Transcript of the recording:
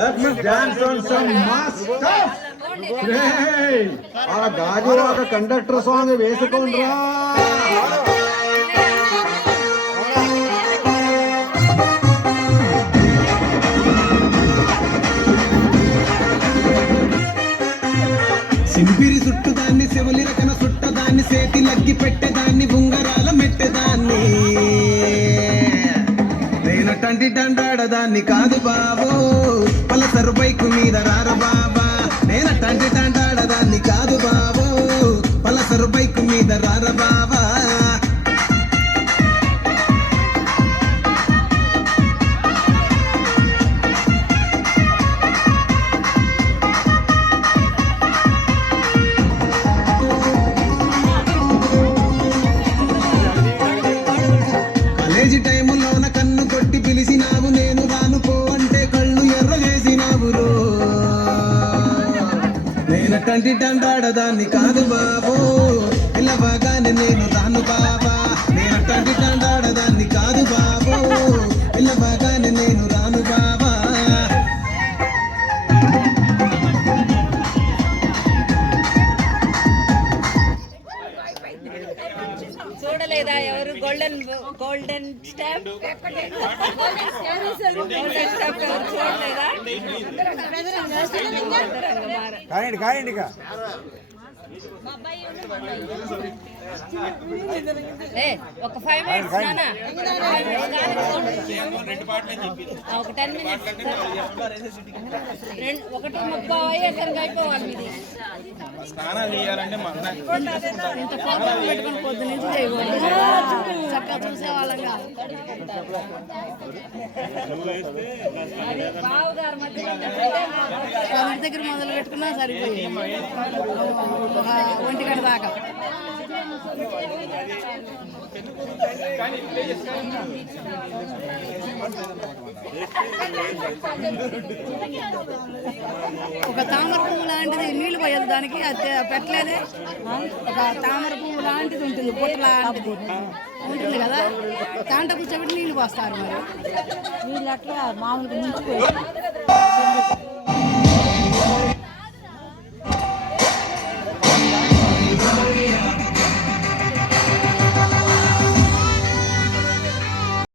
Let's dance on some mass stuff. Hey, ఆ గాజు ఒక కండక్టర్ సాంగ్ వేసుకోండిరా. సింపిరి చుట్టుదాన్ని శివలి రకన చుట్టదాన్ని సేతి లగ్గి పెట్టేదాన్ని ఉంగరాల మెట్టేదాన్ని నేను టంటి టంటాడదాన్ని కాదు బాబు పలసరు బైకు మీద రార బాబా నేను టంటి టంటాడదాన్ని కాదు బాబు పలసరు బైకు మీద రార బాబా కాలేజీ టైములోన కన్ను కొట్టి పిలిచినావు నేను రాను పో అంటే కళ్ళు ఎర్ర చేసినావు రో నేను టంటి టంటాడదాన్ని కాదు బాబు పిల్లబాగానే నేను రాను బాబా నేను టంటి టంటాడదాన్ని కాదు బాబు పిల్లబాగానే నేను రాను బాబా చూడలేదా ఎవరు గోల్డెన్ స్టాంప్ గోల్డెన్ స్టాంప్ ఎవరు చూడలేదా? కాయండి ఒక 5 minutes నానా ఒక 10 minutes 1:30 అయ్యేసరికి అయిపోవాలి ఇది. ఇంత ప్రోగ్రాం పెట్టుకుని పొద్దు నుంచి చేయకూడదు చక్కగా చూసేవాళ్ళంగా బావగారు మధ్యలో దగ్గర మొదలు పెట్టుకున్నా సరిపోయింది ఒక 1 గంట దాకా. ఒక తామర పువ్వు లాంటిది నీళ్లు పోయేది దానికి అది పెట్టలేదే. ఒక తామర పువ్వు లాంటిది ఉంటుంది పొట్టు లాంటిది ఉంటుంది కదా దాంట్లో కూర్చోబెట్టి నీళ్లు పోస్తారు. మరి నీళ్ళు అట్లా మామూలుగా